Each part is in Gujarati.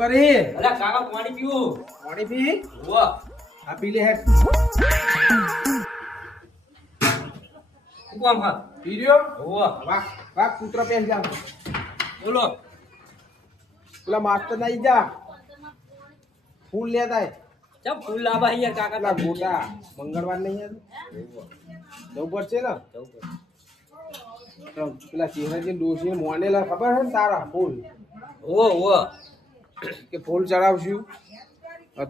કરે અલા કાકા પાણી પીવું. પાણી પી વાહ આ પી લે હેડ કોમ હા પી રહ્યો વાહ વાહ વાહ કૂતરો પેસ જા બોલો. પેલા માસ્ટર નહીં જા ફૂલ લેતા ચમ ફૂલ લાવા અહીંયા કાકા પેલા ગોટા મંગળવાર નહીં યાર જવું પડશે ને તો પેલા ચહેરાજી ડોસી મોનેલા ખબર છે ને તારા ફૂલ ઓ ઓ કે ફૂલ ચડાવશું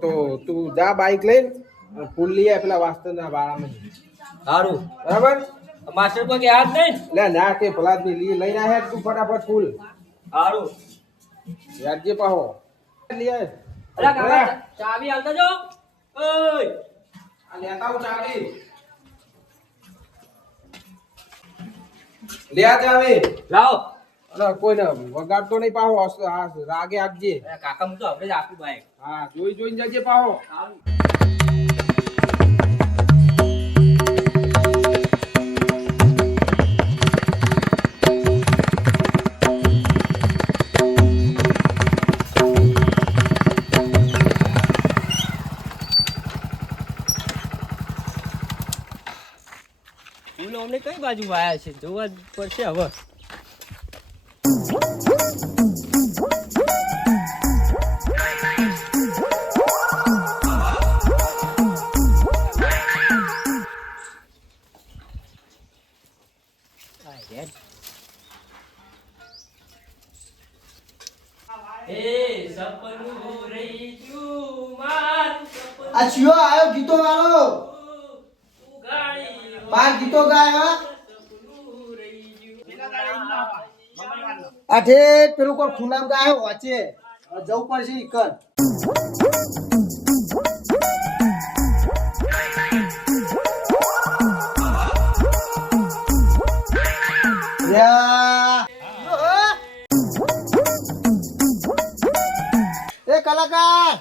તો તું જા બાઈક લઈને ફૂલ લઈ આય પેલા વાસ્તવના વાળામાં સારું. બરાબર માસ્ટર કોઈ કે હાથ નહીં. લે ના કે ભલાદમી લઈને આય તું ફટાફટ ફૂલ સારું. યાદજે પાહો લઈ આય અલા કાકા ચાવી આલતા જો. ઓય આ લેતા હું ચાવી લે આ ચાવી લાવો. અરે કોઈ ને વગાડતો નહીં પાહો રાગે આપજે કાકા હું તો હવે જ આપું બાઈક. હા જોઈને જજે પાહો સારું. ફૂલ અમને કઈ બાજુ વાયા છે જોવા જ પડશે હવે. આ ચિયો આયો ગીતો વાળો બાર ગીતો ગાય આ ઠેઠ પેલું કોઈ ખૂનામ ગાય વાંચે જવું પડશે ઈકન એ કલાકાર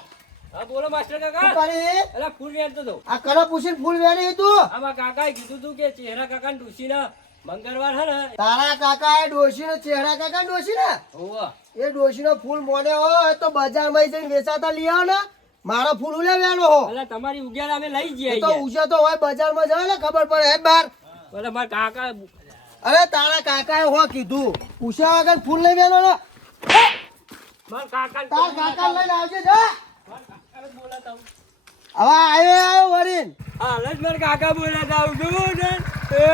હા બોલો માસ્ટર શું કાકા. કરી અલા ફૂલ વેચતો તો. આ કલા પૂછીને ફૂલ વેરી તું આમાં કાકાએ કીધું તું કે ચહેરા કાકા ડૂસીના મંગળવાર હે ને. તારા કાકા એ ડોશી નો ચહેરા કાકા ડોશી ને ઓવા એ ડોશી નો ફૂલ મોને હોય તો બજારમાં જઈને વેચાતા લઈ આવો ને મારો ફૂલ ઉલે વેણો હો અલા તમારી ઉગ્યાર અમે લઈ જઈએ એ તો ઉછે તો હોય બજારમાં જાય ને ખબર પડે હે બાર બોલે મારા કાકા અરે તારા કાકાએ હો કીધું પૂછ્યા વગર ફૂલ લઈ વેણો ને મારા કાકા તાર કાકા લઈને આવજે જા બોલાતા હું. હવે આવ્યો વરીન હાલ જ મારા કાકા બોલાતા આવું છું ને. એ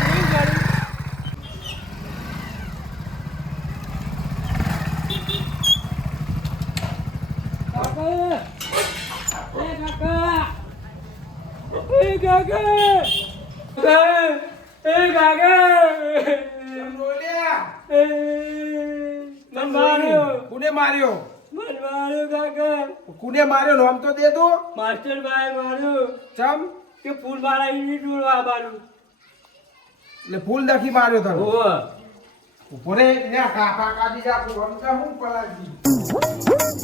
શું કરું? કાકા એ કાકા એ કાકા મન માર્યો કુને માર્યો મન માર્યો કાકા કુને માર્યો નામ તો દે દો માસ્ટર ભાઈ માર્યો ચમ કે ફૂલ મારા ઈની ટૂરવા બાનું એટલે ફૂલ દખી માર્યો તને ઓહ ઉપરે ને કાકા કાઢી જા તું રમતા હું પલાજી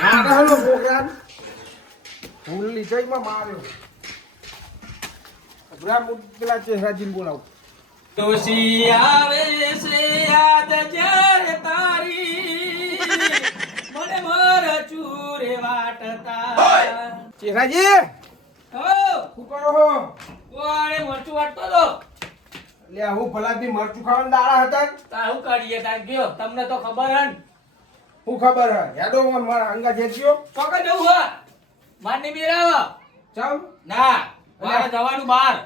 મારો પ્રોગ્રામ ફૂલ લીધાઈમાં માર્યો અબ્રામ પેલા ચહેરાજીને બોલાવું તોસી આવે છે યાદ જ્યારે તારી મને મર ચૂરે વાટતા ચહેરાજી હો શું કરો હો ઓરે મરચું વાટતો તો લે હું ફલાદની મરચું ખાવાના દાડા હતા તારું કરીએ તાર ગયો તમને તો ખબર હન હું ખબર હે યાદો મારા અંગા જેટ્યો પકડ જવું હા મારની મેરાવ ચમ ના મારે જવાનું બહાર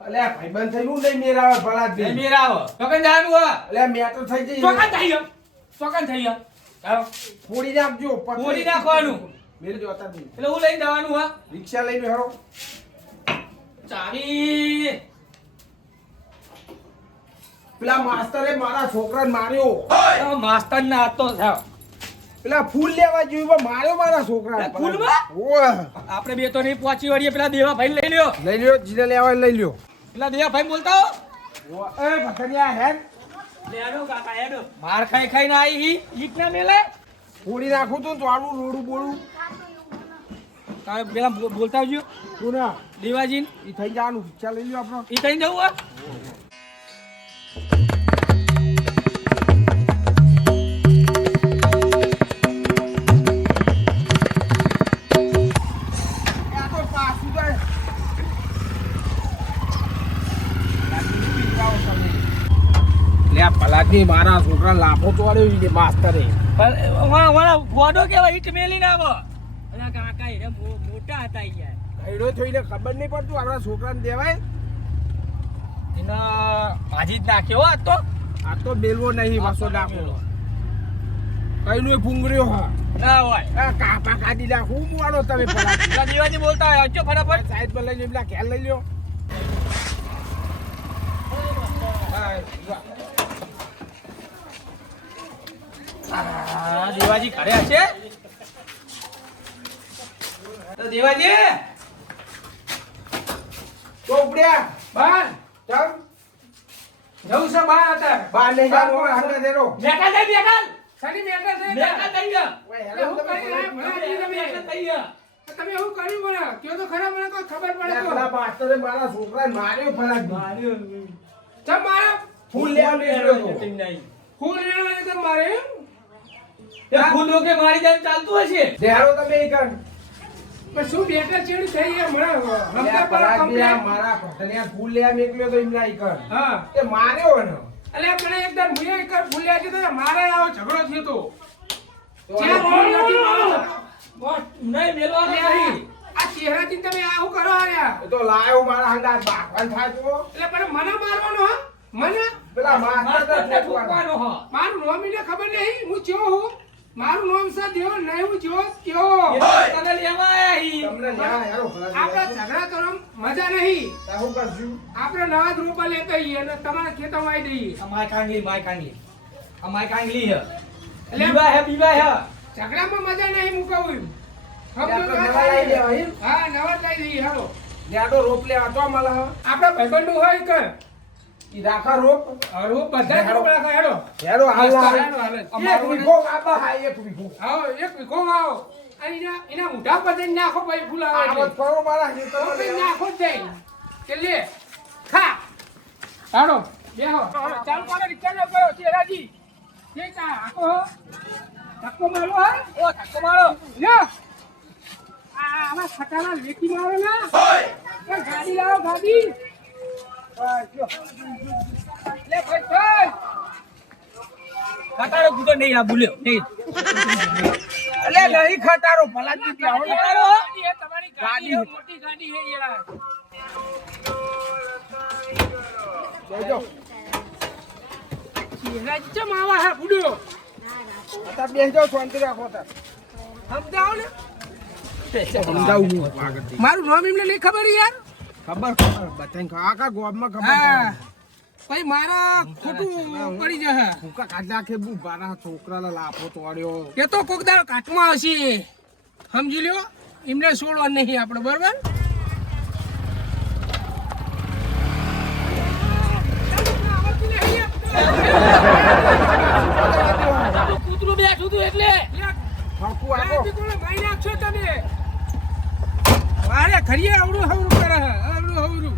અલે ભાઈબંધ થઈને નહીં મેરાવે ફલાદની મેરાવ પકડ જવાનું હા અલે મેટર થઈ જઈ ચોકન થઈ ગયો ચોકન થઈ ગયો ચાલો ફોડી નાખજો ફોડી નાખવાનું મેરે જો હતા નહીં એટલે હું લઈને જવાનું હા રિક્ષા લઈને હેરો ચાવી પેલા માસ્તરે મારા છોકરાને માર્યો માસ્તર ના હતો થાવ પેલા ફૂલ લેવા જોયું માર્યો મારા છોકરાને ફૂલમાં? ઓય આપણે બે તો નહીં પહોંચી વળીએ પેલા દેવા ભાઈ લઈ લ્યો લઈ લ્યો જીને લેવા લઈ લ્યો પેલા દેવા ભાઈ બોલતા હો એ ભખનિયા હેન લેડો કાકા લેડો માર ખાઈ ખાઈને આવી ઈટ ના મેલે ફોડી નાખું તું તો આનું રોડું બોલું તમે પેલા બોલતા આવજો તું ના દેવાજી ઈ થઈ જવાનું રિક્ષા લઈ લ્યો આપણો ઈ કઈ જવું હા એ મારા છોકરા લાફો ચોર્યો છે માસ્તરે. ગોડો કેવા ઈટ મેલીને આવો. અલા કાકા એને મોટા હતા યાર. ગયડો થઈને ખબર નહીં પડતું આપણા છોકરાને દેવાય. એના ભાજી જ નાખ્યો આ તો. આ તો બેલવો નહીં વાસો નાખો. કઈનું ભૂંગળ્યો હા ના હોય. આ કાપા કાઢી નાખું વાળો તમે પેલા પેલા દેવાજી બોલતા હોય હજો ફટાફટ. સાઈડ પર લઈ લો પેલા ઘેર લઈ લો. દેવાજી ઘરે હશે તો દેવાજી ચોપડ્યા બાર ચમ જવું છે બાર હતા. બાર લઈ જાઓ હાંડે દેરો. બેઠા થઈ બેઠા. સની બેઠા થઈ. બેઠા થઈ ગયા. ઓય હેલો એવું કરી રહ્યા, ભણાજી તમે બેઠા થઈ ગયા. તમે એવું કર્યું મને કયો તો ખરા મને કોઈ ખબર પડે તો. પેલા માસ્તરે મારા છોકરાને માર્યો ફલાક ચમ મારો ફૂલ લેવા બેઠો હતો. ફૂલ લેવા તો મારે એ ફૂલ લોકે મારી જાય ચાલતું હશે. દેહાડો તમે ઈ કર. પણ શું બેઠા ચેડી થઈ ગયા મને યા પરાગિયા મારા ઘટનિયા ફૂલ લેવા મેકલ્યો તો એમના ઈ કર. હા તે માર્યો ને અલે મને એકદમ મુએ એક ભૂલ્યા છે તો મારે આવો ઝઘડો થયો તો તો ચાર ફોન નથી મારો બોસ નહીં મેલવા નહીં આ ચહેરાથી તમે આવું કરો આયા એ તો લાયો મારા હંગાત બાકવાન થાય તો એટલે પણ મને મારવાનો હા મને પેલા માસ્તર ઠોકવાનો હા મારું નામ એને ખબર નહીં હું ચો હું મારું નામ છે દેવ નહીં હું જો કયો તને લેવા આયા હી તમને ન્યા યારો ફલાક આપણે ઝઘડા કરો મજા નહીં તાહુ કરશું. આપણે નવા રૂપા લેતા આવીએ અને તમારા ખેતરમાં આવી દઈએ માય કાંગલી આ માય કાંગલી હે બીવા હે ઝઘડામાં મજા નહીં મુકાવું આપણે નવા લઈ લેવા એમ. હા નવા લઈ દઈએ હાલો ન્યા તો રોપ લેવા તો મળે હ. આપણા ભાઈબંધુ હોય કર ઈ રાખા રોપ રૂપ બધા જ રૂપ રાખે હેડો હેરો હાલ હાલ. હાલો. એક વીઘો આબા હા એક વીઘો. આવો એક વીઘો આવો અને એના મોઢા પર જઈને નાખો ભાઈ ફૂલ આવે આવત એટલે. કરો મારા ખેતરમાં તો લેવા. નાખો જ જાય કે લે ખા હાલો બેહો ચાલુ કરો રિક્ષા નો કરો ચેરાજી જે ચા આકો હો ધક્કો મારો હા ઓ ધક્કો મારો લ્યો આમાં ખટાના લેકી મારો ના હોય ગાડી લાવો ગાડી લે ભાઈ ખટારો કૂદો નહીં આ બોલ્યો નહીં અલે નહીં ખટારો ફલાકી ત્યાં આવો. ખટારો ગાડી હે તમારી ગાડી હે મોટી ગાડી હે યાર જોજો. ચેરાજી ચમ આવા હે બુડો અત્યારે બેસજો શાંતિ રાખો તાર. સમજાવો ને સમજાવું હું આગળથી. મારું નામ એમને નહીં ખબર યાર ખબર બધાને આખા ગામમાં ખબર હા ભાઈ મારા ખોટું પડી જશે ભૂકા કાઢી નાખે બુ મારા છોકરાના લાફો તોડ્યો. એ તો કોક દાડો કાટમાં હશે સમજી લ્યો એમને છોડવા નહીં આપણે બરોબર કૂતરું બેઠું હતું એટલે ફાંકું આપો. ભાઈ નાખશો તમે અરે ખરીએ આવડું હવરું કરે હે આવડું હવરું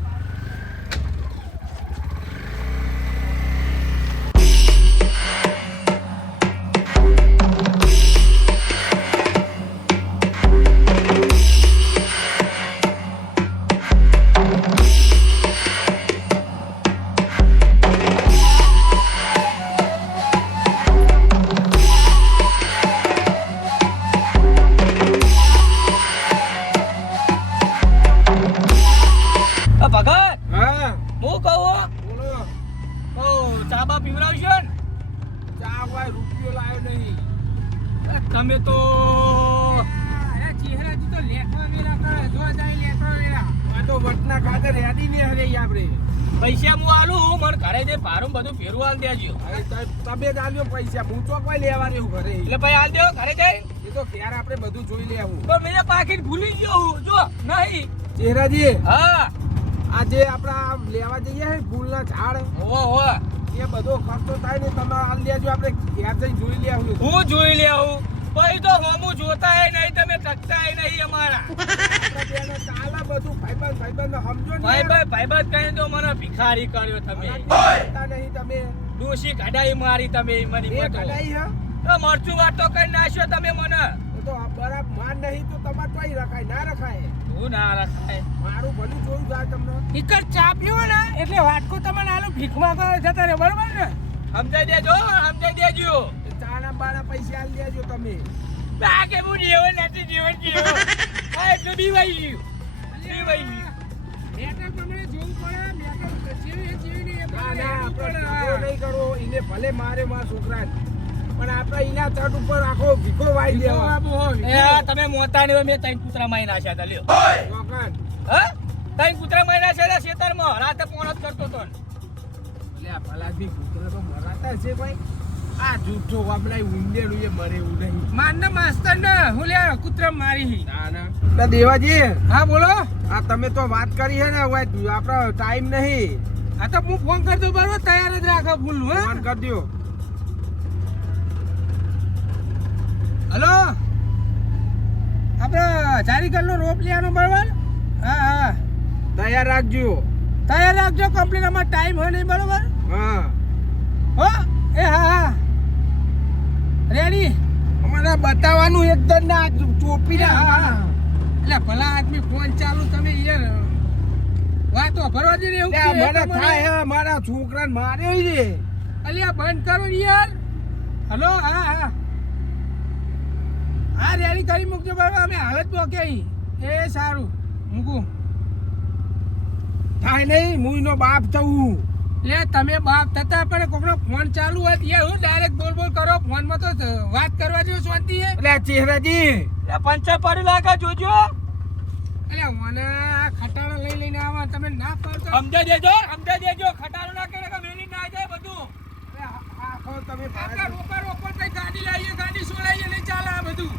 ભગત હા હું કહું બોલો. ઓ ચાબા પીવડાવશો ને ચા કોઈ રૂપિયો લાવ્યો નહીં. તમે તો ચહેરાજી તો લેખવા મેલા કરે જો જાય લેખવા મેલા આ તો વટના ખાતે રેડી ને હરે આપણે. પૈસા હું આલું મને ઘરે જે ભારું બધું ફેરવું આલ દેજો હવે તમે જ આલ્યો પૈસા હું તો કોઈ લેવા રહ્યું ઘરે. એટલે ભાઈ આલ દેવો ઘરે જઈ એ તો ઘેર આપણે બધું જોઈ લેવું. તો મેં પાકીટ ભૂલી ગયો હું જો નહીં ચહેરાજી હા આ જે આપણા લેવા જઈએ છે ફૂલના ઝાડ હો એ બધો ખર્ચો થાય ને તમે આલ દેજો આપણે ઘેર જઈને જોઈ લેવું. હું જોઈ લેવું પછી તો હમું જોતા નહીં તમે ટકતા નહીં અમારા આપણે બેને ચાલે બધું ભાઈબંધ સમજો ને ભાઈ કહી તો મને ભિખારી કર્યો તમે બોલતા નહીં તમે. ડોશી કઢાઈ મારી તમે મને એ કઢાઈ હે મરચું વાટો કરી નાખ્યો તમે મને એ તો બરાબર માન નહીં તો તમારે તોય રખાય ના રખાય. હું ના રખાય મારું ભલું જોયું જાય તમને. ઈકર ચા પીવો ને એટલે વાટકો તમને આલુ ભીખમાં જતા રહે બરોબર ને સમજાઈ દેજો. ચાના બાના પૈસા આલી દેજો તમે. આ કે હું જીવન નથી જીવન જીવો. આ એટલું બીવાઈ ગયું. મેટર પ્રમાણે જોવું પડે. મેટર જેવી એ ના ના પ્રમાણે આપણે જોવું ઝઘડો નહીં કરવો. એને ભલે મારે મારા છોકરા પણ આપણે એના તટ ઉપર આખો ભીખો વાઈ દેવા. તમે મોતા ને મેં તઈ કૂતરા મારી નાખ્યા હતા લ્યો. ચોકન. હા તઈ કૂતરા મારી નાખ્યા હતા ખેતરમાં. રાતે પોણ જ કરતો તો. એટલે આ ભલાજી કૂતરા તો મરાતા છે ભાઈ. આ જૂઠો વાપડાઈ ઊંડેલું એ મરે એવું નહીં. માનના માસ્તર ને હું લે કૂતરા મારી. ના ના એટલે દેવાજી હા બોલો. આ તમે તો વાત કરી છે ને હવે આપણો ટાઈમ નહીં. આ તો હું ફોન કરતો બરોબર તૈયાર જ રાખો ફૂલ નું. ફોન કરી દ્યો. હલો આપણે જારીગર નો રોપ લેવાનો બરોબર. હા તૈયાર રાખજો. તૈયાર રાખજો કમ્પ્લીટ. અમારો ટાઈમ હોય નહીં બરોબર. હા હો એ હા રેડી. અમારે બતાવવાનું એકદમ ના ચોપી ના. હા એટલે ભલા આદમી ફોન ચાલુ તમે યાર વાતો ભરવા દે એવું મને થાય હે મારા છોકરાને માર્યો છે. અલ્યા બંધ કરો ને યાર. હલો હા રેડી કરી મૂકજો બરાબર. અમે હાલત પહોંચે એ સારું મૂકું. થાય નહીં મુઈનો બાપ થવું. લે તમે બાપ થતા પણ કોકનો ફોન ચાલુ હોય યાર હું ડાયરેક્ટ બોલ કરો ફોનમાં તો વાત કરવા જેવું શાંતિ હે. એટલે ચહેરાજી પંચર પડી લાગે જોજો. એટલે મને આ ખટારો લઈને આવા તમે ના પાડતો. સમજાઈ દેજો ખટારો ના કરે કે મેલી ના જાય બધું. આખો તમે આપણે રોકર કઈ ગાડી લાવીએ ગાડી સોલાઈએ નહીં ચાલે આ બધું.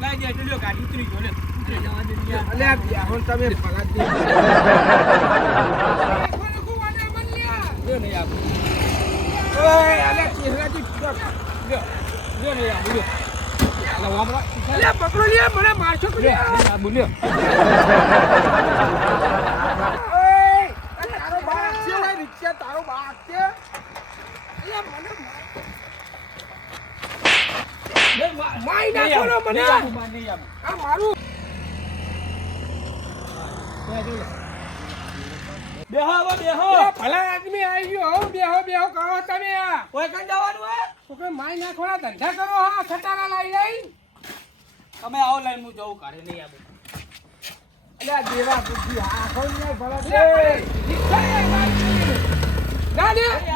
લાઈ જાય લ્યો ગાડી ઉતરી ગયો લે ઉતરી જવા દે યાર. અલ્યા બ્યાહોન તમે ફલાજી લ્યો નહીં આપ. ઓય અલ્યા ચહેરાજી લ્યો નહીં આપ લ્યો. અલા વામરા અલ્યા પકડો લે મને મારશો કે લ્યો આ બોલ્યો. ઓય તારો બાપ છે ઓય રિક્ષા તારો બાપ છે. અલ્યા મને માઈ નાખો ને મને. આ મારું બેહો ભલા આદમી આવી ગયો. હો બેહો કરો તમે. આ કોઈ કઈ જવાનું હે કોઈ માઈ નાખવાના ધંધા કરો. હા ખટારા લઈ તમે આવો લઈને હું જવું કાઢે નહીં આવું. અલ્યા દેવા બુદ્ધિ આખો ને ભલા છે.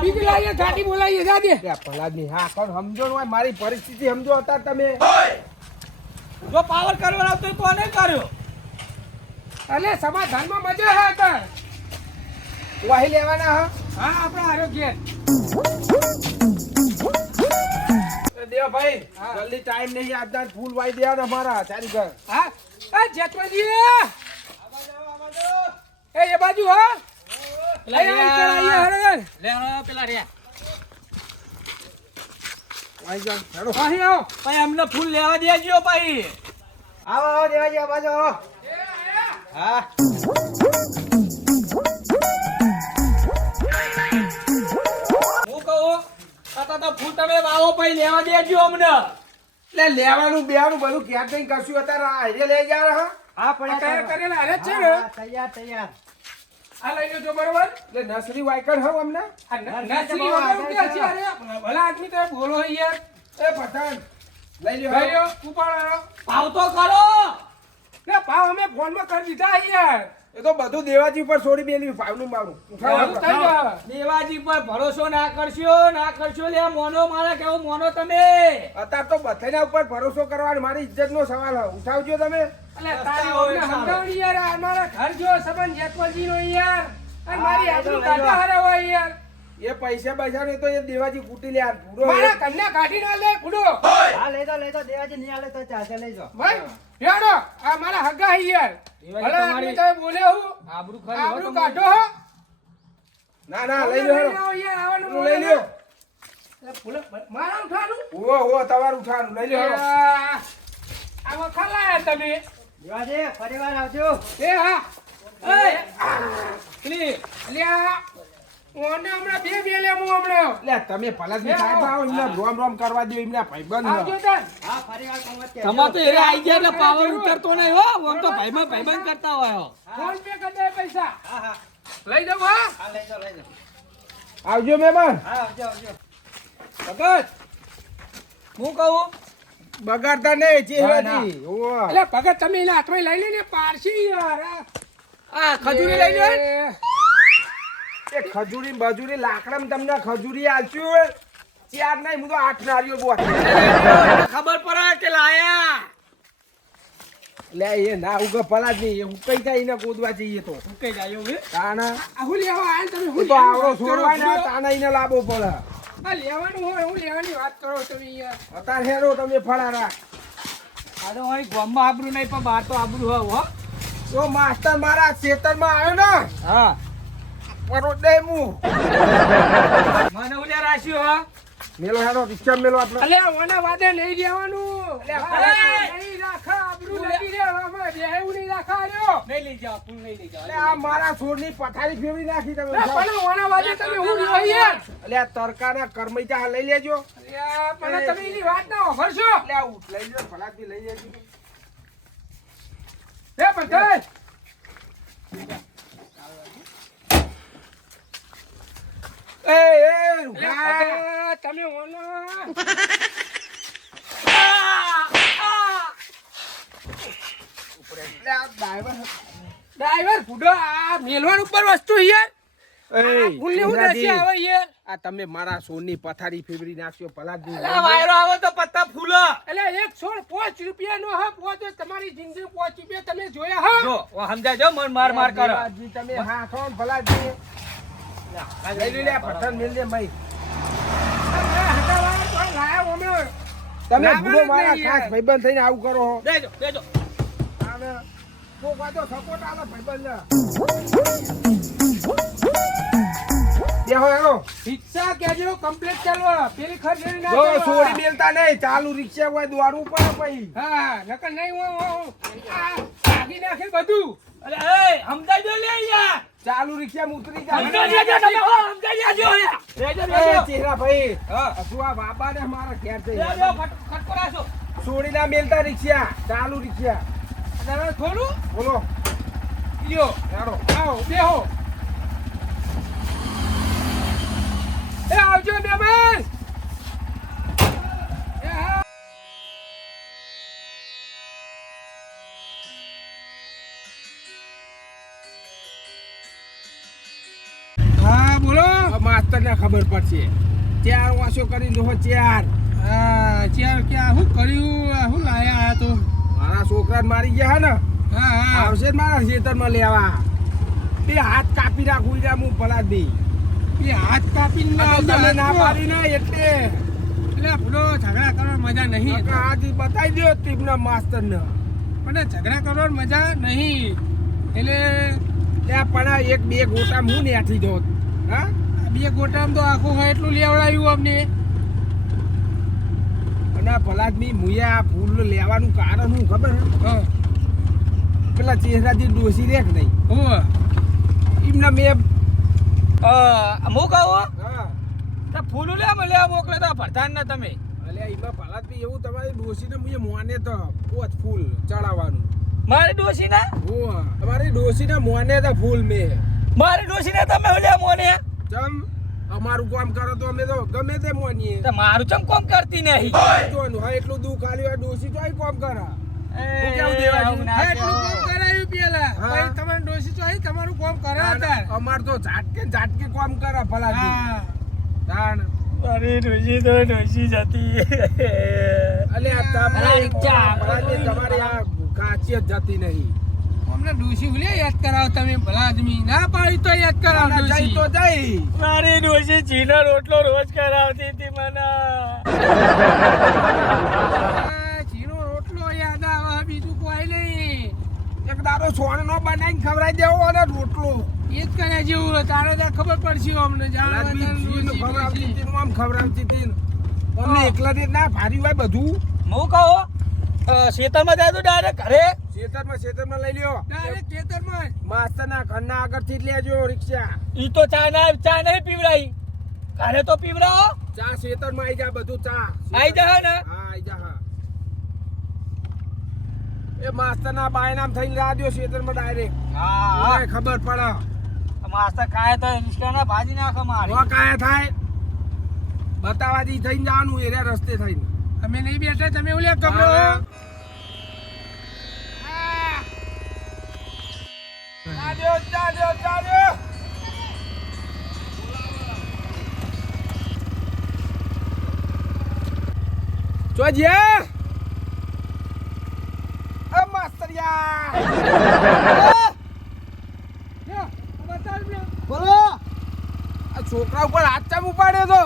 બીજી લાવીએ ગાડી બોલાવીએ જાજે. ભલાજી હા કોણ સમજો ને મારી પરિસ્થિતિ સમજો હતા તમે. જો પાવર કરવા આવતો તો નહીં કર્યો. અલે સમાધાનમાં મજા હે અત્યારે. વાહી લેવાના હા. હા આપણા આરોગ્ય દેવા ભાઈ હા. જલ્દી ટાઈમ નહીં આજના ફૂલ વાઈ દેવા ને અમારા ચારી ઘર. હા એ જેતવાજી એ બાજુ હા વાઈ જાઓ હેડો. અમને ફૂલ લેવા દેજો ભાઈ. આવો આવો દેવાજી આ બાજુ આવો. હા હું કહું તો ફૂલ તમે વાવો ભાઈ લેવા દેજો અમને. એટલે લેવાનું બેવાનું બધું ક્યાં કઈ કરશું અત્યારે હારે લઈ ગયા હા. હા પડ્યા કરેલા હારે જ છે ને. તૈયાર આ લઈ લેજો બરોબર. એટલે નસરી વાયકડ હો અમને. આ નસરી વગર ક્યાં છે? અરે ભલા આદમી તો બોલો યાર. એ પઠાણ લઈ લ્યો ભાઈઓ ઉપાડો ભાવ તો કરો ને. ભાવ અમે ફોનમાં કરી દીધા યાર. એ તો બધું દેવાજી ઉપર છોડી બેલી ફાવનું મારું ભાવ થઈ ગયા. દેવાજી પર ભરોસો ના કરશો લે મોનો મારા કેવું મોનો તમે. અત્યારે તો બધાના ઉપર ભરોસો કરવાનો મારી ઇજ્જતનો સવાલ હે. ઉઠાવજો તમે. એટલે તારી ઓમને સમજાવણી યાર. આ મારા ઘર જો સંબંધ જેતવજીનો યાર. અને મારી આબરૂ કાઢવા હારે હોય યાર. એ પૈસા ને તો એ દેવાજી કૂટી લે આ પૂરો. મારા કન્યા કાઢી ના લે કુડો. હા લઈ તો દેવાજી નહીં આલે તો ચાલશે લઈ જાઓ. ભાઈ હેડો આ મારા હગા હી યાર. ભલે આદમી તમે બોલે હું આબરૂ આબરૂ કાઢો હો. ના ના લઈ લ્યો હેડો. યાર આવવાનું લઈ લ્યો. મારા ઉઠાડું. ઓ તમારું ઉઠાનું લઈ લ્યો હેડો. આમાં ખલાયા તમે. દેવાજી ફરીવાર આવજો. એ હા અલ્યા ઓને હમણાં બે લે હું હમણાં. લે તમે પલાસની સાહેબ આવો એમને રોમ કરવા દો એમના ભાઈબંધ આવજો તાન. હા ફરીવાર કોમત કે તમાર તો એરે આઈ ગયા એટલે પાવર ઉતરતો નહીં હો. આમ તો ભાઈબંધ કરતા હોય હો. ફોન પે કરી દે પૈસા. હા લઈ જાવ હા. હા લઈ જાઓ આવજો મહેમાન. હા આવજો ભગત હું કહું બગાડતા નહીં ચેહરાજી ઓહ એટલે ભગત તમે એના હાથમાં લઈ લઈને પારસી યાર આ ખજૂરી લઈ લો એ ખજૂરી બજૂરી લાકડામાં તમને ખજૂરી આલશું ચાર નહીં હું તો 8 નારિયો બોલ ખબર પડે કે લાયા લે એ ના ઉગ પલા જ નહીં એ ઉકઈ જાય ને ગોદવા જઈએ તો ઉકેઈ જાય હવે તાના હું લેવા આયા તમે હું તો આવડો છોડવા ને તાના ઈને લાવવો પડે આ લેવાનું હોય હું લેવાની વાત કરો તમે યાર અત્યારે હેરો તમે ફળા રાખ આ તો અહીં ગામમાં આબરું નહીં પણ બહાર તો આબરું હોય હો તો માસ્ટર મારા ખેતરમાં આવ્યો ને હા પરો દે મુ મને ઉલ્યા રાખ્યું હા મેલો હેરો રિક્ષા મેલો આપણે અલે ઓના વાદે નહીં દેવાનું નહીં રાખા આબરું લગી રે અમે બેહું નહીં રાખા રહ્યો નહીં લઈ જાવ ફૂલ નહીં લઈ જાવ અલે આ મારા છોડની પથારી ફેરવી નાખી તમે પણ ઓના વાદે તમે હું લ્યો યાર અલે આ તરકાના કરમૈયા લઈ લેજો અલ્યા પણ તમે એની વાત ના ઓફરશો અલે આ ઉઠ લઈ લો ફલાથી લઈ લેજો હે પંકજ એ તમે ઓનો ડ્રાઈવર ફૂડો આ મેલવાન ઉપર વસ્તુ યાર ભૂલી હું દેસી આવે યાર આ તમે મારા સોની પથારી ફેરવી નાખ્યો ફલાથી વાયરો આવે તો પત્તા ફૂલો એટલે એક છોડ 5 રૂપિયાનો હા પોતો તમારી જિંદગી 5 રૂપિયા તમે જોયા હા જો સમજાજો મન માર કરો તમે હા ખો ફલાથી લઈ લે પથાર મેલ દે મઈ તમે ભૂલો મારા ખાસ ભાઈબંધ થઈને આવું કરો હો દેજો આને તો વાજો સપોર્ટ આલો ભાઈબંધ દેહો હેરો રિક્ષા કેજો કમ્પ્લીટ ચાલવો પેલી ખર્ચેરી ના જો છોડી મેલતા નહીં ચાલુ રિક્ષા હોય દોડવું પડે પછી હા નકર નહીં હું ભાગી નાખે બધું અરે એ સમજાજો લે યાર ચાલુ રિક્ષા ઉતરી સમજાજો તમે હો સમજાજો ચહેરા ભાઈ તું આ બાબા ને મારા ઘેર જઈ ખટખટાશો છોડી ના મેલતા રિક્ષા ચાલુ રિક્ષા થોડું બોલો લ્યો હેરો આવો બેહો એ આવજો મહેમાન એ હા હા બોલો માસ્ટર ને ખબર પડશે ચાર વાસો કરીને જો ચાર હા ચાર ક્યાં શું કર્યું શું લાયા આ તો મારા છોકરા મારી ગયા ને હા હા આવશે ને મારા ખેતરમાં લેવા તે હાથ કાપી રાખું જા હું પલા દઈ એ હાથ કાપીને ના તમે ના આવજો. પાડી ને એટલે એટલે ભૂલો ઝઘડા કરવાની મજા નહીં હાથ બતાવી દો ટીમના માસ્ટર ને પણ ઝઘડા કરવાની મજા નહીં એટલે ત્યાં પણ એક બે ગોટા હું નેઠી દો હા આ બે ગોટામાં તો આખું હોય એટલું લેવડાવ્યું અમને અને ભલાદમી મુયા ફૂલ લેવાનું કારણ શું ખબર હે? હા પેલા ચહેરાથી ડોસી રેખ નહીં હોવે. એમના મેં હું કહું હા તો ફૂલું લેવા મોકલે તો પ્રધાન ને તમે અલ્યા એમાં ભલાદમી એવું તમારી ડોસીને મુએ મોને તો પોચ ફૂલ ચડાવવાનું મારી ડોસી ના હો તમારી ડોસીને મોને તો ફૂલ મેં મારી ડોસી ને તમે લે મોને ચમ અમારું કામ કરો તો અમે તો ગમે તે મોનીએ તો મારું ચમ કોમ કરતી નહીં જોવાનું હા એટલું દુઃખ આલ્યું હોય ડોસી તો અહીં કામ કરા કેવું દેવાયું? હા, એટલું કામ કરાયું પેલા હા. પછી તમારી ડોસી તો અહીં તમારું કામ કરે અત્યારે. અમાર તો ઝાટકે કામ કરે ભલાદમી હા તાણ મારી ડોસી તો ડોસી જતી અલ્યા ભલાદમી તમારી આ ખાસિયત જતી નહીં અમને ડોસી ભલે યાદ કરાવો તમે ભલા આદમી ના પાડી તો યાદ કરાવો જઈ ડોસી. તો જઈ મારી ડોસી ચીનો રોટલો રોજ કરાવતી હતી મને ચીનો રોટલો યાદ આવે બીજું કોઈ નહીં એક દાડો સોણ નો બનાવીને ખવડાવી દેવો અને રોટલો એ જ કર્યા જેવું તારે ત્યાં ખબર પડશે અમને ભલાદમી જીનું ખવડાવતી હતી ને આમ ખવડાવતી હતી ને. અમને એકલા ને ના ભારી હોય બધું હું કહો ખેતરમાં જાય તો ડાયરેક્ટ ઘરે ખેતરમાં લઈ લ્યો ડાયરેક્ટ ખેતરમાં માસ્ટર ના ઘરના આગળથી જ લેજો રિક્ષા ઈ તો ચા નહીં પીવડાઈ ઘરે તો પીવડાવો ચા ખેતરમાં આવી જા બધું ચા આઈ જા ને હા આઈ જા હા એ માસ્ટર ના બાય નામ થઈને રાડ્યો ખેતરમાં ડાયરેક્ટ હા ખબર પડે માસ્ટર કાય તો રિસ્કાના ભાજી નાખો મારી કાયા થાય બતાવાથી થઈને જવાનું એરિયા રસ્તે થઈને અમે નહીં બેઠા તમે ઓલે ગભરો ચાલ્યો જોજે માસ્તરિયા બોલો આ છોકરા ઉપર હાથ ચામ ઉપાડ્યો તો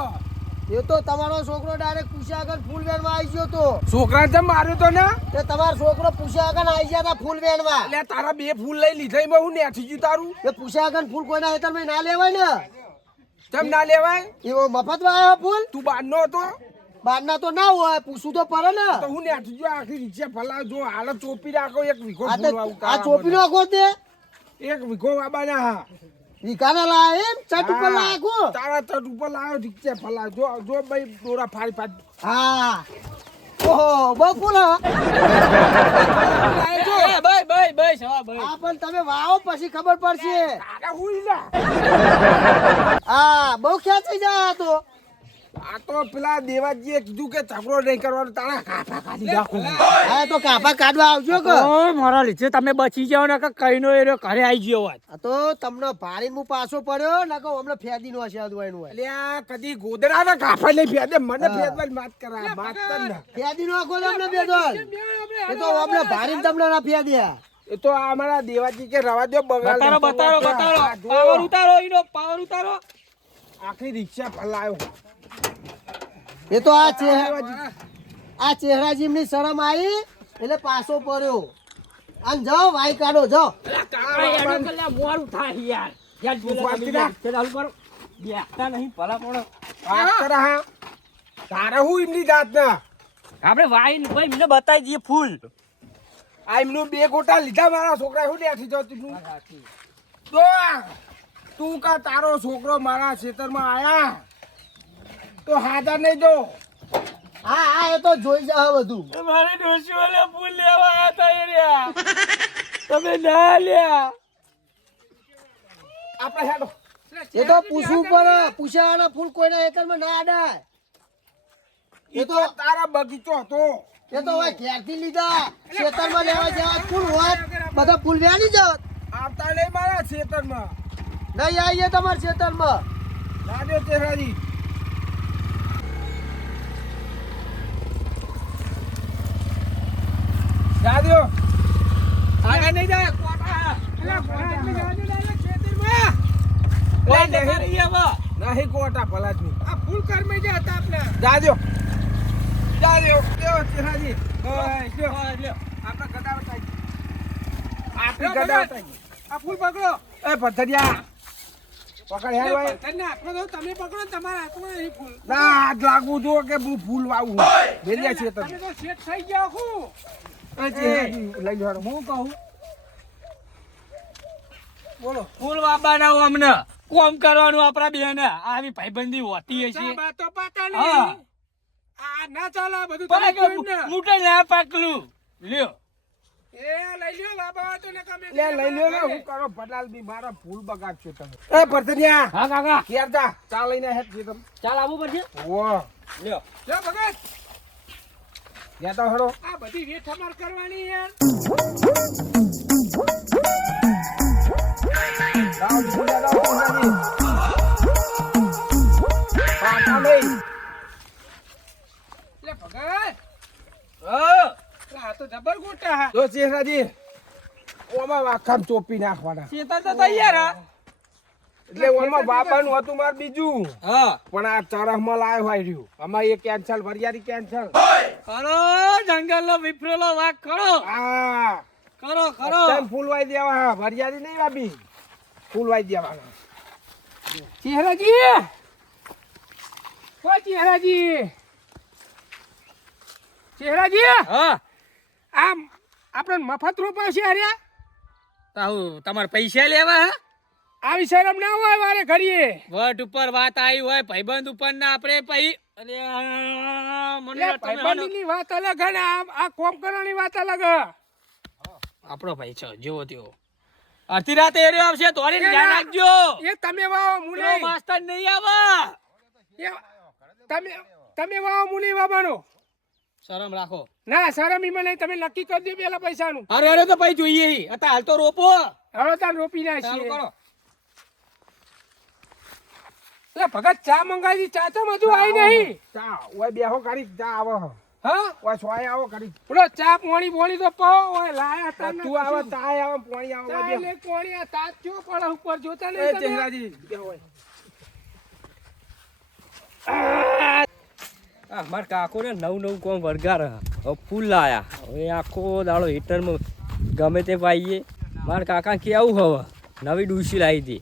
એ તો તમારો છોકરો ડાયરેક્ટ પૂછ્યા આગળ ફૂલ વેનમાં આવી ગયો તો છોકરા જેમ માર્યો તો ને તે તમારો છોકરો પૂછ્યા આગળ આવી ગયા હતા ફૂલ વેનમાં એટલે તારા બે ફૂલ લઈ લીધા એમાં હું નેઠી ગયું તારું એ પૂછ્યા આગળ ફૂલ કોઈના હેતરમાં ના લેવાય ને કેમ ના લેવાય એવો મફતમાં આવ્યો ફૂલ તું બારનો હતો બહારના તો ના હોય પૂછવું તો પડે ને તો હું નેઠી ગયો આખી રિક્ષા ફલાવ જો હાલ ચોપી રાખો એક વીઘો આ ફૂલ તો વાવું આ ચોપી નો આખો તે એક વીઘો વાબાના હા વિકાના લાયા એમ ચટ ઉપર લાયા કો તારા ચટ ઉપર લાવ્યો રિક્ષા ફલાવ જો જો ભાઈ દોરા ફાડી ફાડી હા ઓહો બહુ ફૂલ હા હા પણ તમે વાવો પછી ખબર પડશે તારા હુઈ લા હા બહુ ખેંચાઈ જાય આ તો આ તો પેલા દેવાજીએ કીધું કે ઝઘડો નહીં કરવાનો તારા કાપા કાઢી નાખું હા તો કાપા કાઢવા આવજો કે મારા લીધે તમે બચી જાવ ને કઈ નો એરો ઘરે આવી ગયો વાત આ તો તમને ભારી હું પાછો પડ્યો ને કહો હમણાં ફેદી નો હશે અદવાઈનું હોય અલ્યા કદી ગોદડા ના કાપા લઈ ફેદે મને ફેદવાની વાત કરા વાત કર ને ફેદી નો આખો તમને બેદોલ એ તો હમણે ભારી તમને ના ફેદ્યા એ તો આ અમારા દેવાજી કે રવા દો બગાડ પાવર ઉતારો ઈનો પાવર ઉતારો આખી રિક્ષા ફલાયો એ તો આ ચહેરાજી ની શરમ આવી એટલે પાછો પડ્યો આમ જાઓ વાઈ કાઢો જાઓ મોડું થાય યાર ચાલુ કરો બેસતા નહીં ભલા પડો વાત કરા હા તારે હું એમની જાત ના આપણે વાઈ ભાઈ મને બતાવી દઈએ ફૂલ આ એમનું બે ગોટા લીધા મારા છોકરા હું બેઠી જતું તો તું કા તારો છોકરો મારા ખેતરમાં આયા તો હાજર નહીં જો હા હા એ તો જોઈ જાવ બધું મારે ડોશીઓને ફૂલ લેવા હતા એ રહ્યા તમે ના લ્યા આપણે હેડો એ તો પૂછવું પડે પૂછ્યા ફૂલ કોઈના એકરમાં ના અડાય એ તો તારા બગીચો હતો એ તો હવે ઘેરથી લીધા ખેતરમાં લેવા જવા ફૂલ હોત બધા ફૂલ વેણી જાત આવતા નહીં મારા ખેતરમાં નહીં આવીએ તમારા ખેતરમાં રાજો ચહેરાજી રાજો આગળ નહીં જાય કોટા નહીં કોટા પલાજમી આ ફૂલ કર્મે જે હતા આપણે જાજો જાજો દેવો ચહેરાજી આપણે ગદા બતાવી આપણે ગદા બતાવી આ ફૂલ પકડો એ પથરિયા પકડ હેર ભાઈ તને હાથમાં દઉં તમે પકડો તમારા હાથમાં નહીં ફૂલ ના હાથ લાગવું જો કે હું ફૂલ વાવું વેલ્યા છે તમે તમે તો સેટ થઈ ગયા હું લઈ લો હું કહું બોલો ફૂલ વાબાના અમને કોમ કરવાનું આપણા બેન આવી ભાઈબંધી હોતી હશે તો પાકા નહીં આ ના ચાલે બધું તમે જોઈને મુટે ના પાકલું લ્યો એ લઈ લ્યો બાબા તો ને કમે લે લઈ લ્યો ને હું કરો ભડાલ બી મારા ફૂલ બગાડશો તમે એ પરતરિયા હા કાકા કેર જા ચા લઈને હેડ છે તમે ચાલ આવું પડશે ઓ લ્યો લ્યો ભગત યા તો હડો આ બધી વેઠ અમાર કરવાની યાર દાવ ભૂલા દાવ ભૂલાની પાટા નહીં લે ભગત આ તો જબર ગોટા હા જો ચેહરાજી ઓમાં વાખામ ચોપી નાખવાના શેતા તો તૈયાર હા એટલે ઓમાં બાબાનું હતું માર બીજું હા પણ આ ચરહમાં લાયો હોય રહ્યું આમાં એ કેન્સલ વરિયારી કેન્સલ કરો જંગલનો વિફરેલો વાઘ કરો હા કરો કરો તેમ ફૂલવાઈ દેવા વરિયારી નહીં બાબી ફૂલવાઈ દેવાના ચહેરાજી ઓ ચહેરાજી ચહેરાજી હા આમ આપણે મફત રૂપિયા છે હર્યા તાહુ તમારે પૈસા લેવા હા આવી શરમ ના હોય વારે ઘડીએ વટ ઉપર વાત આવી હોય ભાઈબંધ ઉપર ના આપણે પૈ અરે મને ભાઈબંધની વાત અલગ હે ને આ કોમ કરવાની વાત અલગ હે આપણો ભાઈ છે જેવો તેવો અડધી રાતે એરે આવશે તોરી ધ્યાન રાખજો એ તમે વાવ મુને માસ્ટર નહીં આવા તમે વાવ મુની વાબાનો શરમ રાખો. ના શરમ ઈ મને તમે નક્કી કરી દો પેલા પૈસાનું. અરે અરે તો ભાઈ જોઈએ ઈ. અત્યારે હાલ તો રોપો. હવે તાર રોપી ચાલુ નાખીએ. કરો. એટલે ભગત ચા મંગાવી ચા તો બધું આવી નહીં. ચા ઓય બેહો કરી ચા આવો હા ઓય સોય આવો કરી બોલો ચા પોણી તો પાવો ઓય લાયા તા તું આવો ચા આવો પાણી આવો ચા બેહો. લે પોણી આ તાત જો પડે ઉપર જોતા એ નહીં તમે. ચહેરાજી બેહો ઓય. મારા કાકો ને નવું કોમ વળગાર હવે ફૂલ લાયા. હવે આખો દાડો હીટરમાં ગમે તે પાઈએ. મારા કાકા કેવું હવે નવી ડૂસી લાવી હતી.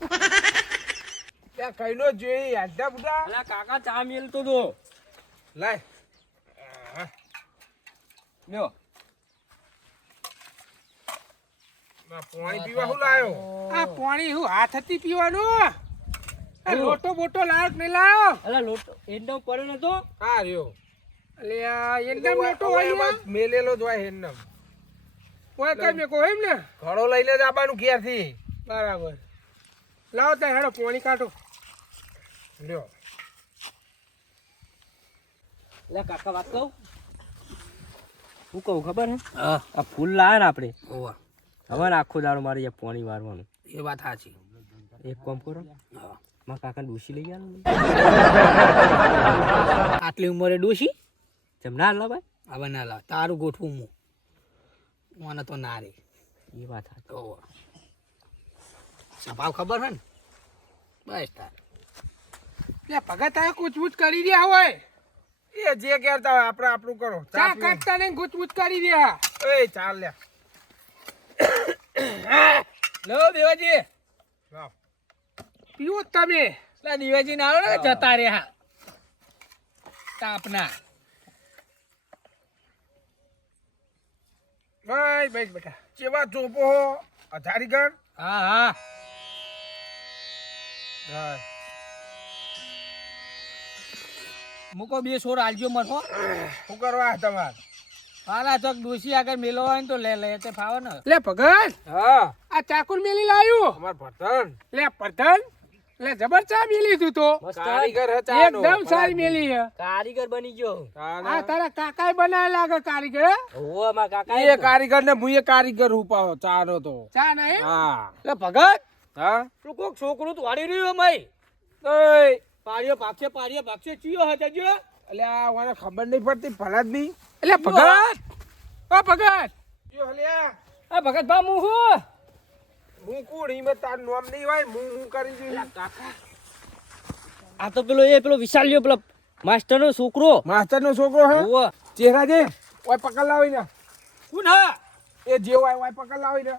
ત્યાં કઈનો જોઈ આડા બુડા અલા કાકા ચા મેલતો તો. લાય લ્યો. ના પાણી પીવા હું લાયો આ પાણી હું હાથથી પીવાનું. આ લોટો બોટો લાયો કે નહીં લાયો? અલા લોટો એનો પડ્યો નતો. હા રહ્યો અલે આ એંડા લોટો હોય ને. મેલેલો જ હોય હેન્નમ ઓય કઈ મેકો એમ ને. ઘડો લઈને જ આવવાનું ઘેરથી બરાબર લાવો તાર હેડો પાણી કાઢો. લ્યો લે કાકા વાત કહું. હું કહું ખબર હે આ ફૂલ લાયા ને આપણે હવે આખો દાડો મારે અહીંયા પાણી વારવાનું. એ વાત સાચી. એક કામ કરો મારા કાકા ડૂસી લઈ આવો. આટલી ઉંમરે ડોશી જેમ ના લા ભાઈ. હવે ના લાવ તારું ગોઠવું હું મને તો ના રે. એ વાત સાચી. સ્વભાવ ખબર હે ને બસ તાર. લે ભગત આ કૂચબૂચ કરી રહ્યા હોય. એ જે કહેતા હોય આપણે આપણું કરો ચા પીવું. કાઢતા ને કૂચબૂચ કરી રહ્યા. એ ચાલ લે લો દેવાજી. લાવ. પીવો જ તમે. લા દેવાજી ના આવે ને જતા રહ્યા તાપના. ભાઈ ભાઈ બેટા ચેવા ચોપો હો અધારી ગણ હા હા હા મૂકો બે સોર આલજો મરખો. શું કરવા તમારે હાલા ચોક ડોસી આગળ મેલો હોય ને તો લે લે તે ફાવે ને. લે ભગત હા આ ચાકુર મેલી લાવ્યું. અમાર ભટન લે પઠન લે જબર ચા મેલી તું તો. કારીગર હતા એકદમ સારી મેલી હે. કારીગર બની ગયો. આ તારા કાકાએ બનાવેલા લાગે કારીગર હે? ઓ મારા કાકા એ કારીગર ને મુએ કારીગર ઉપાવો ચાનો તો ચા નહીં હા લે ભગત હા તું કોક છોકરું તું વાડી રહ્યું મય. ઓય પાડ્યો ભાગશે ચિયો હે જજો. અલ્યા મને ખબર નહીં પડતી ભલા જ નહીં એટલે ભગત ઓ ભગત જો હલ્યા આ ભગત બા હું હું હું કોણ હિંમત તાર નામ નહીં હોય હું કરી જોઈ આ તો પેલો વિશાલ લ્યો પેલો માસ્ટર નો છોકરો. માસ્ટર નો છોકરો હે ઓવા ચહેરા જે ઓય પકડ લાવી ને કોણ હા એ જે હોય ઓય પકડ લાવી ને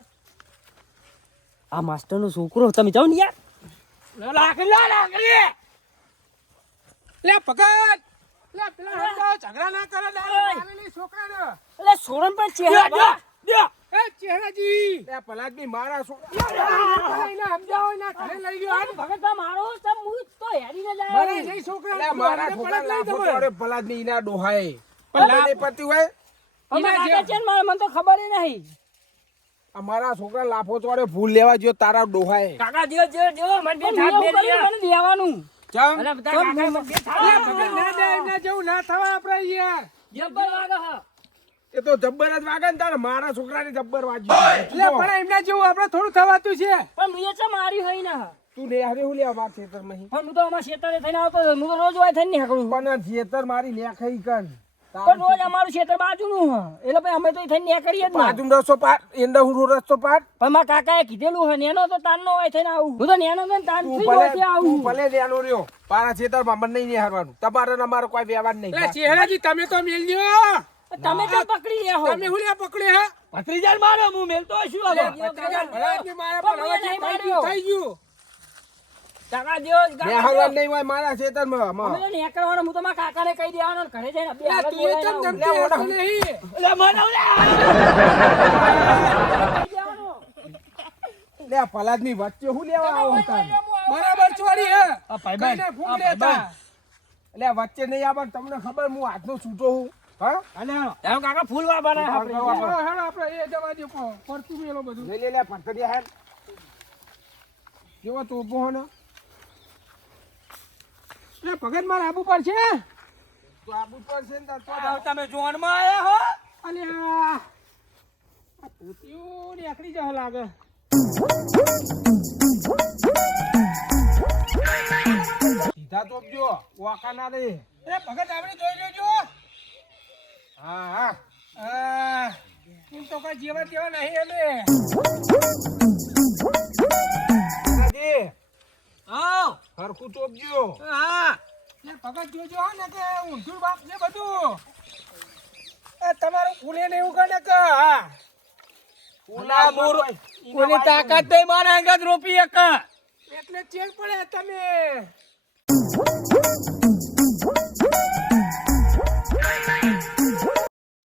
આ માસ્ટર નો છોકરો તમે જાવ ને યાર. લે ભગત લે પેલા હંડા ઝઘડા ના કરે દારૂ છોકરાને. એટલે સોરન પણ ચહેરા એ ચહેરાજી એ ભલા જ નહીં મારા છોકરા એને સમજાવો એના ઘરે લઈ ગયો હાલ. ભગત બા મારો તમ હું તો હેરીને મારે નહીં છોકરા અલ્યા મારા છોકરા લાફો ચોડે ભલા જ નહીં એના ડોહાએ પણ પણ નહીં પડતી હોય મને તો ખબર નહીં. અમારા છોકરા લાફો ચોડે ભૂલ લેવા જો તારા ડોહાએ કાકા જેવો મને બે હાથ બે દેવાનું. ચમ અરે બધા કાકા મને બે લે ભગત ના દે એમના જેવું ના થવા આપણે યાર. જબ્બર વાગે હા. એ તો જબ્બર જ વાગે ને તારે મારા છોકરાની જબ્બર વાજી લે પણ એમના જેવું આપણે થોડું થવાતું છે. પણ મેં છે મારી હોય ને. તું લે હરે હું લેવા વાત ખેતર નહીં પણ હું તો અમારા ખેતરે થઈને આવતો હતો. હું તો રોજ હોય થઈને નીકળું. પણ ખેતર મારી લેખાઈ કર પણ રોજ અમારું ખેતર બાજુનું હ. એટલે પછી અમે તો થઈને નીકળીએ જ ને. બાજુ રસ્તો પાટ એંડા હું રસ્તો પાટ પણ મારા કાકાએ કીધેલું હે નેનો તો તાનનો હોય થઈને આવું. હું તો નેનો ને તાન તું થી ભલે હોયથી આવું. તું ભલે દેનો રહ્યો પારા ખેતરમાં મને નહીં હારવાનું તમારે ને અમારે કોઈ વ્યવહાર નહીં લે ચહેરાજી તમે તો મેલ લ્યો. તમે તો પકડી લેહો. તમે હું લે પકડે હે ભત્રીજાને માર્યો હું મેલતો છું હવે. ભત્રીજા ભલા આદમી મારા પણ પણ મેં હવે નહીં થઈ ગયું. કાકા દેવો બેહારવાનું નહીં હોય મારા ખેતરમાં અમે તો નીકળવાનો. હું તો મારા કાકાને કહી દેવાનો ઘરે જઈને બે લે હાલત તું એ કેમ બોલાઈને આવું. જમતી હશે નહીં. લે મને લે. કહી દેવાનો. લે પલાદની વચ્ચે હું લેવા આવો તાન બરાબર ચોરી હે આ ભાઈબંધ કઈને ફૂંકડે હતા. લે વચ્ચે નહીં આવે તમને ખબર હું હાથનો છૂટો હું હા એમ કાકા ફૂલ વાવવાના આપણે. હેડો, હેડો, આપણે એ જવા દો પરતું મેલો બધું. લે પથરિયા હેડ કેવો ચોપો હો ને લે ભગત મારે આબુ પર છે. તો આબુ પડશે ને તો તમે જોનમાં આયા હો અને આ પૂતિયું ને આખરી જહ લાગે સીધા ચોપજો વાકા ના રે એ ભગત આપણે જોઈ લેજો હા હા તું તો કઈ જેવા તેવા નહીં અમે રાજી હા હરખું ચોપજો હા એ ભગત જોજો હો ને કે ઊંધું બાપ છે બધું એ તમારું ફૂલે ને એવું કરે કે હા ઉના મૂર કોની તાકાત નહીં મારે અંગત રોપી એક એટલે ચેક પડે તમે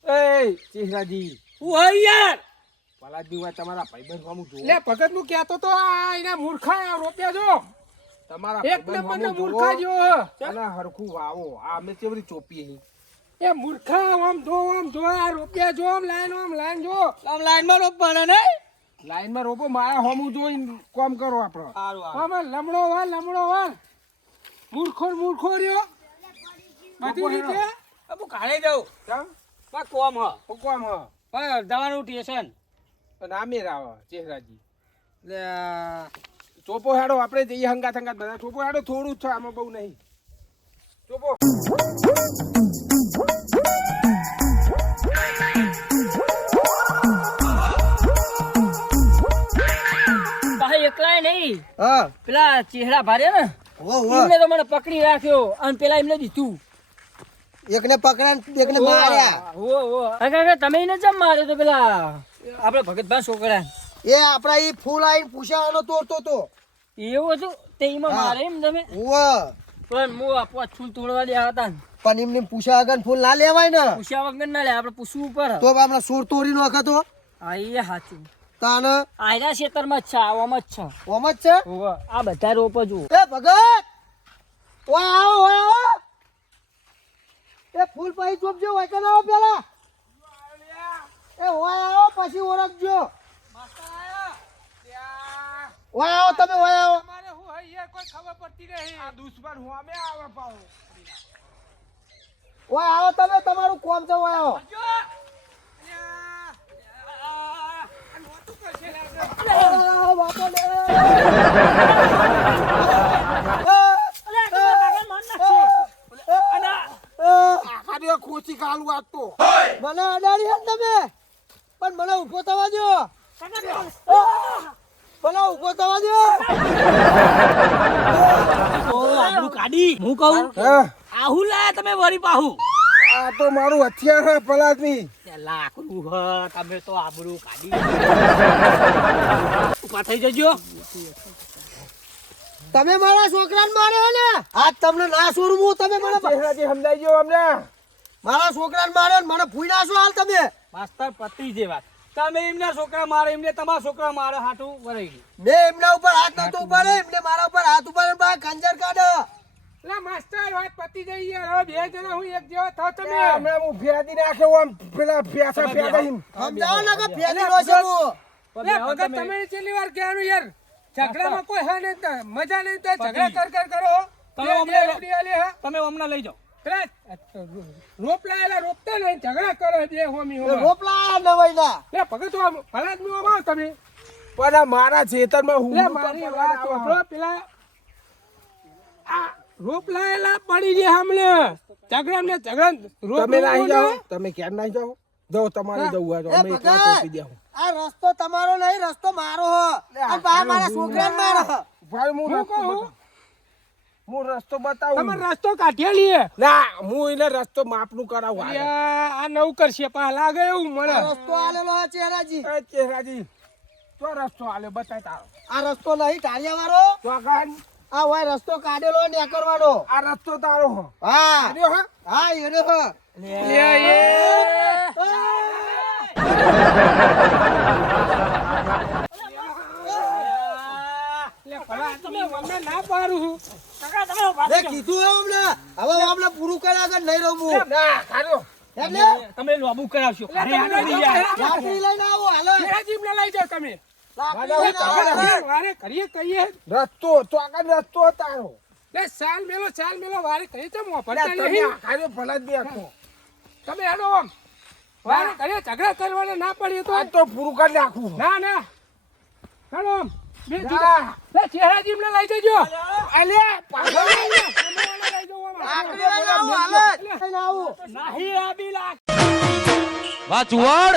એ ચેહરાજી હું હઈ યાર પલા દીવા તમારા ભાઈબંધ સામું જો લે ભગત નું કહેતો તો આ એના મૂર્ખા રોપ્યા જો તમારા એકને ભાઈબંધ બંને સામું મૂર્ખા જો જો અને હરખું વાવો આ અમે કેવડી ચોપીએ હી એ મૂર્ખા આમ જો આ રોપ્યા જો આમ લાઈન જો આમ લાઈન માં રોપવાના ને લાઈન માં રોપો મારા હોમું જોઈને કામ કરો આપણો આમાં લમડો વાર મૂર્ખો રહ્યો બધી રીતે અબુ કાલે જાઉં કેમ પા કોમ હ કોમ હ પણ દવાનું ટેશન અને આમે રાવ ચેહરાજી ચોપો હેડો આપણે જઈએ હંગાત બધા ચોપો હેડો થોડું જ છે આમાં બહુ નહીં ચોપો ભાઈ એકલાય નહીં હા પેલા ચહેરા ભારે ને ઓ એમને તો મને પકડી રાખ્યો અને પેલા એમને દીધું એકને પકડા એકને માર્યા કાકા તમે એને જમ માર્યો તો પેલા આપણે ભગતભાઈ છોકરા એ આપડા ઈ ફૂલ આઈને પૂછાવાનો તોડતો તો એવું હતું તે એમાં મારે એમ તમે ઓવ પણ હું આપવા ફૂલ તોડવા દે હતા ને પણ એમને પૂછા આગળ ફૂલ ના લેવાય ને પૂછ્યા વગર ના લે આપણે પૂછવું ઉપર તો આપણે સોર તોડી નાખતો હા એ સાચું તાન આયના ખેતરમાં જ છે આવામાં જ છે ઓમ જ છે આ બધા રોપ જુઓ એ ભગત ઓય આવો એ ફૂલ પાઈ ચોપજો ઓય કે ના આવો પેલા એ ઓય આવો પછી ઓળખજો ઓય આવો તમે ઓય આવો મારે હું હઈ યાર કોઈ ખબર પડતી નહીં આ દુશ્મન હું અમે આવા પાઉં ઓય આવો તમે તમારું કોમ છે ઓય આવો બાપો લે આખા દે ખોચી કાલું વાગતો મને અડાડી હે તમે પણ મને ઊભો થવા દો મને ઊભો થવા દો આપણું કાઢી હું કહું હા આહુ લાયા તમે વરી પાહુ આ તો મારું હથિયાર હે પલાદમી લાકડું હ તમે તો આબરૂ કાઢી ઉભા થઈ જજો તમે મારા છોકરાને માર્યો ને આજ તમને ના છોડવું તમે મને ચેહરાજી સમજાઈ ગયો અમને મારા છોકરાને માર્યો ને મને ભૂઈ નાશો હાલ તમે માસ્તર પતિ જેવા તમે એમના છોકરા મારે એમને તમારા છોકરા મારે હાટું વરાઈ ગયું મેં એમના ઉપર હાથ નતો ઉપાડે એમને મારા ઉપર હાથ ઉપાડે બા ખંજર કાઢો એટલે માસ્ટર વાત પતિ જઈ યાર હવે બે જણા હું એક જેવા થાવ તમે હમણાં હું ફેદી નાખ્યો આમ પેલા ફેસા ફેદા હિમ સમજાવો ને કે ફેરી નો છે હું લે ભગત તમે છેલ્લી વાર કહેવાનું યાર ઝઘડામાં કોઈ હા નહીં મજા નહીં તો ઝઘડા કર કરો તમે હમણાં લઈ જાઓ રોપ લાયેલા રોપતા નહીં ઝઘડા કરો બે હોમી રોપલા નવાઈના લે ભગત ભલા જ આવો તમે પણ આ મારા ખેતરમાં હું લે મારી વાત સાંભળો પેલા આ રોપ લાયેલા પડી ગયા હમણે ઝઘડા ને ઝઘડા રોપ તમે નાહી જાઓ તમે ક્યાં નાહી જાઓ જાઓ તમારે જવું હોય તો એ અમે એકલા ભગત ચોપી દેવું આ રસ્તો તમારો નહીં રસ્તો મારો હો અને બા મારા છોકરાને મારો ભાઈ હું હું રસ્તો કહું? બતાવું. હું રસ્તો બતાવું તમે રસ્તો કાઢ્યા લઈએ ના હું એને રસ્તો માપનું કરાવું હાલે. આ નવું કરશે પા લાગે એવું મને આ રસ્તો આલેલો હે ચેરાજી એ ચેહરાજી તો રસ્તો હાલે બતાય તારો આ રસ્તો નહીં ટાળિયા વાળો તો કાન આ હોય રસ્તો કાઢેલો ને કરવાનો આ રસ્તો તારો હો હા આર્યો હા હા એને હો તમે મને ના પાડું લે કીધું હે અમને હવે હું અમને પૂરું કર્યા આગળ નહીં રહું હું ના કાઢ્યો એટલે તમે લોબુ કરાવશો લાકડી લઈને આવો હાલો જીમને લઈ જાઓ તમે લાકડી લઈને આવો. વારે કરીએ કહીએ રસ્તો તો આગળ રસ્તો તારો લે ચાલ મેલો વારે કહી છે મો અલ્યા, પડતા તમે નહીં આખાને ભલા જ બેઠો. તમે હેડો આમ વારે કહે ઝઘડા કરવાના ના પડીએ તો આ તો પૂરું કરી નાખું. ના હેડો આમ બે ના. જુદા લે ચહેરાજી ને લઈ જજો અલ્યા, પાછો લઈ જજો આખરી લઈને આવું, હાલત. લઈને આવું. નહીં આ બી લાખ વાચુવાડ